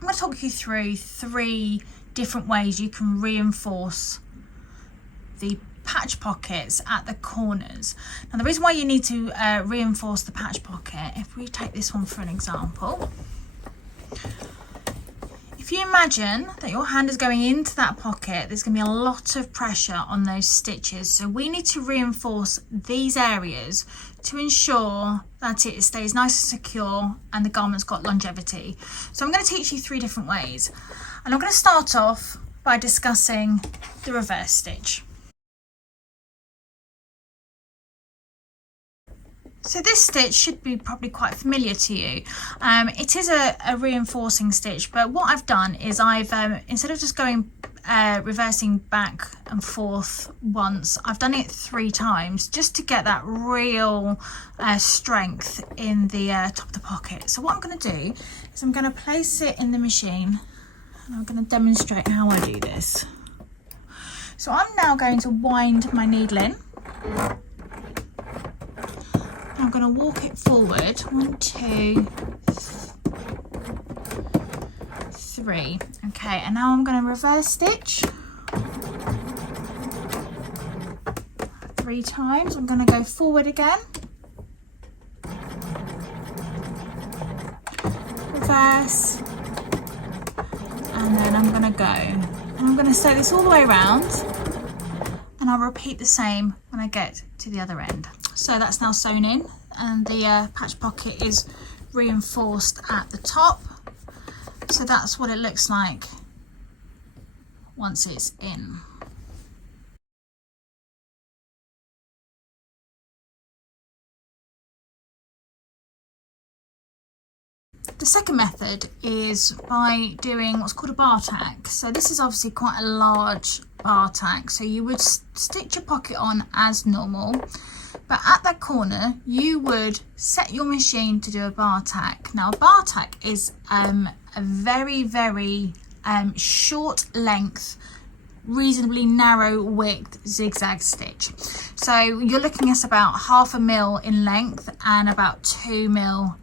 I'm going to talk you through 3 different ways you can reinforce the patch pockets at the corners. Now the reason why you need to reinforce the patch pocket, if we take this one for an example, if you imagine that your hand is going into that pocket, there's going to be a lot of pressure on those stitches. So we need to reinforce these areas to ensure that it stays nice and secure and the garment's got longevity. So I'm going to teach you 3 different ways. And I'm going to start off by discussing the reverse stitch. So this stitch should be probably quite familiar to you. It is a reinforcing stitch, but what I've done is I've, instead of just going reversing back and forth once, I've done it 3 times just to get that real strength in the top of the pocket. So what I'm going to do is I'm going to place it in the machine and I'm going to demonstrate how I do this. So I'm now going to wind my needle in. I'm going to walk it forward, 1, 2, 3. Okay, and now I'm going to reverse stitch 3 times. I'm going to go forward again, reverse, and then I'm going to go. And I'm going to sew this all the way around, and I'll repeat the same when I get to the other end. So that's now sewn in, and the patch pocket is reinforced at the top. So that's what it looks like once it's in. The second method is by doing what's called a bar tack. So this is obviously quite a large bar tack. So you would stitch your pocket on as normal, but at that corner you would set your machine to do a bar tack. Now a bar tack is a very short length, reasonably narrow width zigzag stitch. So you're looking at about 1/2 mil in length and about 2 mil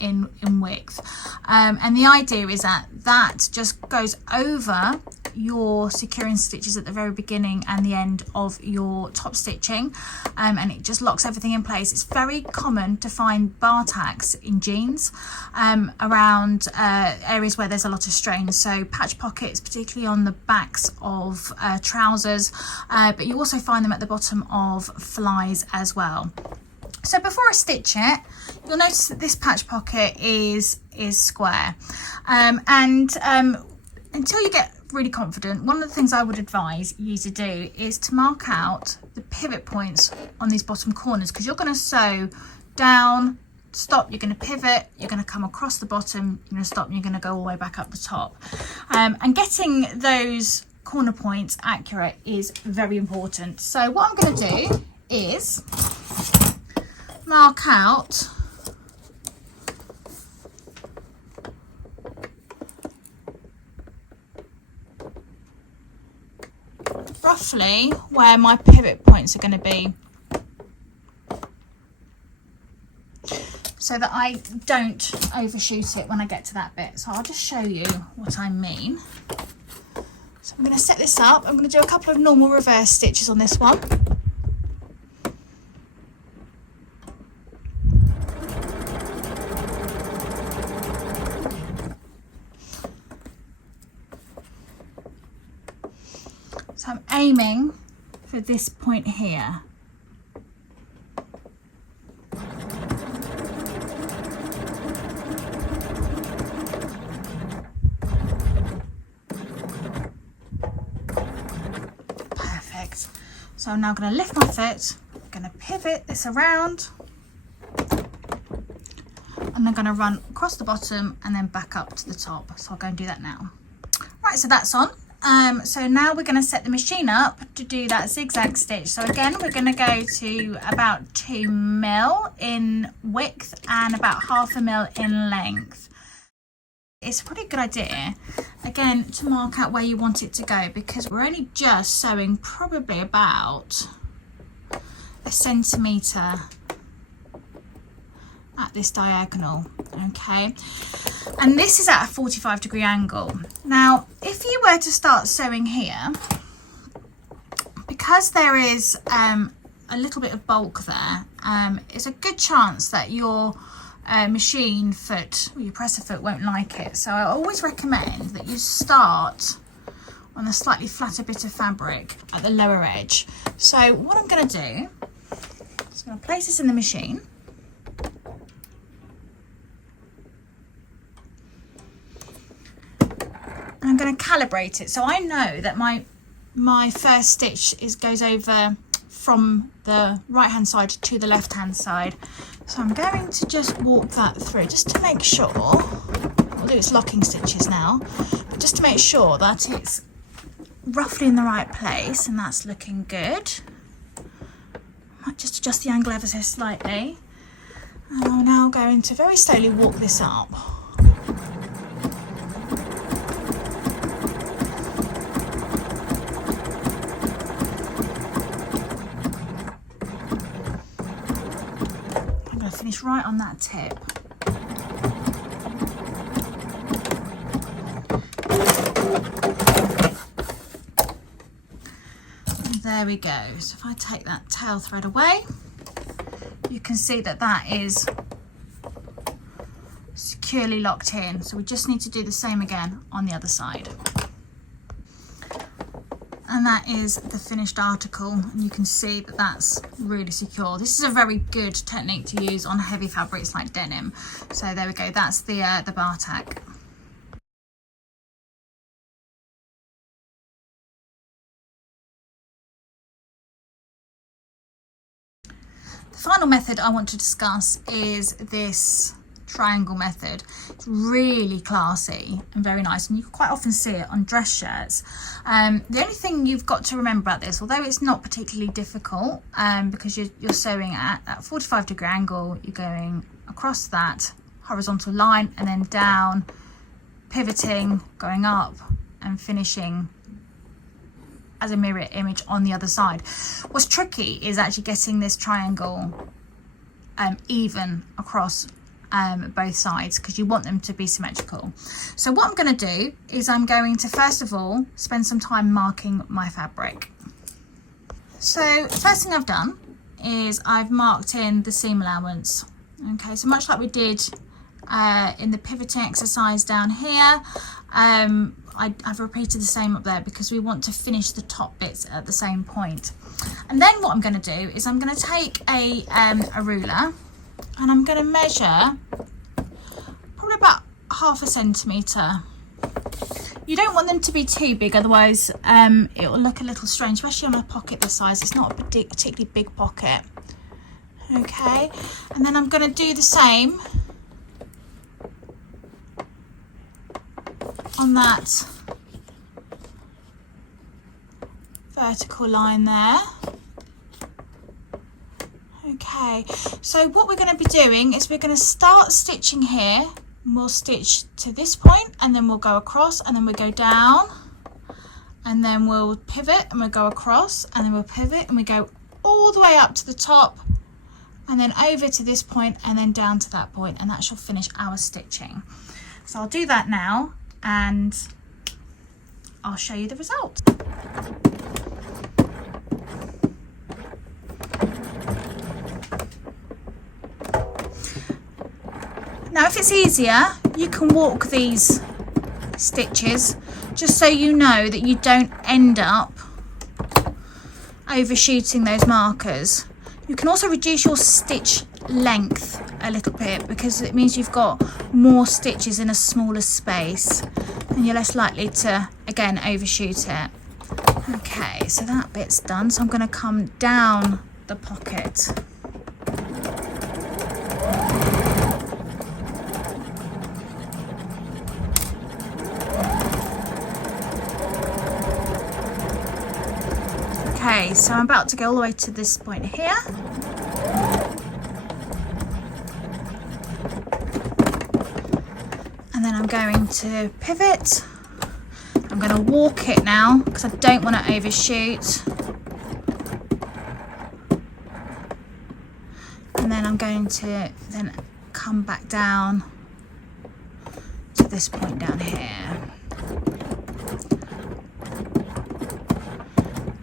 in width, and the idea is that just goes over your securing stitches at the very beginning and the end of your top stitching, and it just locks everything in place. It's very common to find bar tacks in jeans around areas where there's a lot of strain, so patch pockets particularly on the backs of trousers, but you also find them at the bottom of flies as well. So before I stitch it, you'll notice that this patch pocket is square, and until you get really confident, one of the things I would advise you to do is to mark out the pivot points on these bottom corners, because you're going to sew down, stop, you're going to pivot, you're going to come across the bottom, you're going to stop, and you're going to go all the way back up the top, and getting those corner points accurate is very important. So what I'm going to do is mark out roughly where my pivot points are going to be, so that I don't overshoot it when I get to that bit. So I'll just show you what I mean. So I'm going to set this up. I'm going to do a couple of normal reverse stitches on this one. So I'm aiming for this point here. Perfect. So I'm now going to lift my foot, I'm going to pivot this around, and I'm going to run across the bottom and then back up to the top. So I'll go and do that now. Right, so that's on. So now we're going to set the machine up to do that zigzag stitch. So again, we're going to go to about 2 mil in width and about 1/2 mil in length. It's a pretty good idea, again, to mark out where you want it to go, because we're only just sewing probably about 1 centimetre at this diagonal. Okay, And this is at a 45-degree angle. Now, if you were to start sewing here, because there is a little bit of bulk there, it's a good chance that your machine foot, or your presser foot, won't like it. So I always recommend that you start on a slightly flatter bit of fabric at the lower edge. So what I'm going to do is I'm going to place this in the machine. And I'm going to calibrate it, so I know that my first stitch goes over from the right hand side to the left hand side. So I'm going to just walk that through just to make sure, we'll do its locking stitches now, but just to make sure that it's roughly in the right place, and that's looking good. Might just adjust the angle ever so slightly. And I'm now going to very slowly walk this up. Finish right on that tip. And there we go. So if I take that tail thread away, you can see that that is securely locked in. So we just need to do the same again on the other side. And that is the finished article, and you can see that that's really secure. This is a very good technique to use on heavy fabrics like denim. So there we go, that's the bar tack. The final method I want to discuss is this triangle method. It's really classy and very nice, and you can quite often see it on dress shirts. The only thing you've got to remember about this, although it's not particularly difficult, because you're sewing at that 45-degree angle, you're going across that horizontal line and then down, pivoting, going up and finishing as a mirror image on the other side. What's tricky is actually getting this triangle even across both sides, because you want them to be symmetrical. So what I'm going to do is I'm going to first of all spend some time marking my fabric. So first thing I've done is I've marked in the seam allowance. Okay, so much like we did in the pivoting exercise down here, I've repeated the same up there because we want to finish the top bits at the same point. And then what I'm going to do is I'm going to take a ruler, and I'm going to measure probably about 1/2 centimetre. You don't want them to be too big, otherwise it will look a little strange, especially on a pocket this size. It's not a particularly big pocket. Okay, and then I'm going to do the same on that vertical line there. Okay, so what we're going to be doing is we're going to start stitching here, and we'll stitch to this point, and then we'll go across, and then we'll go down, and then we'll pivot, and we'll go across, and then we'll pivot, and we go all the way up to the top, and then over to this point, and then down to that point, and that shall finish our stitching. So I'll do that now, and I'll show you the result. Now if it's easier, you can walk these stitches just so you know that you don't end up overshooting those markers. You can also reduce your stitch length a little bit, because it means you've got more stitches in a smaller space and you're less likely to, again, overshoot it. Okay, so that bit's done. So I'm going to come down the pocket. Okay, so I'm about to go all the way to this point here. And then I'm going to pivot. I'm going to walk it now because I don't want to overshoot. And then I'm going to then come back down this point down here.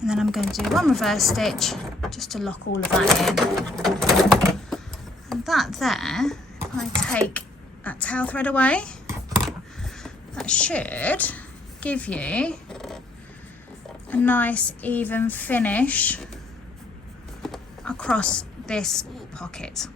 And then I'm going to do one reverse stitch just to lock all of that in. And that there, if I take that tail thread away, that should give you a nice even finish across this pocket.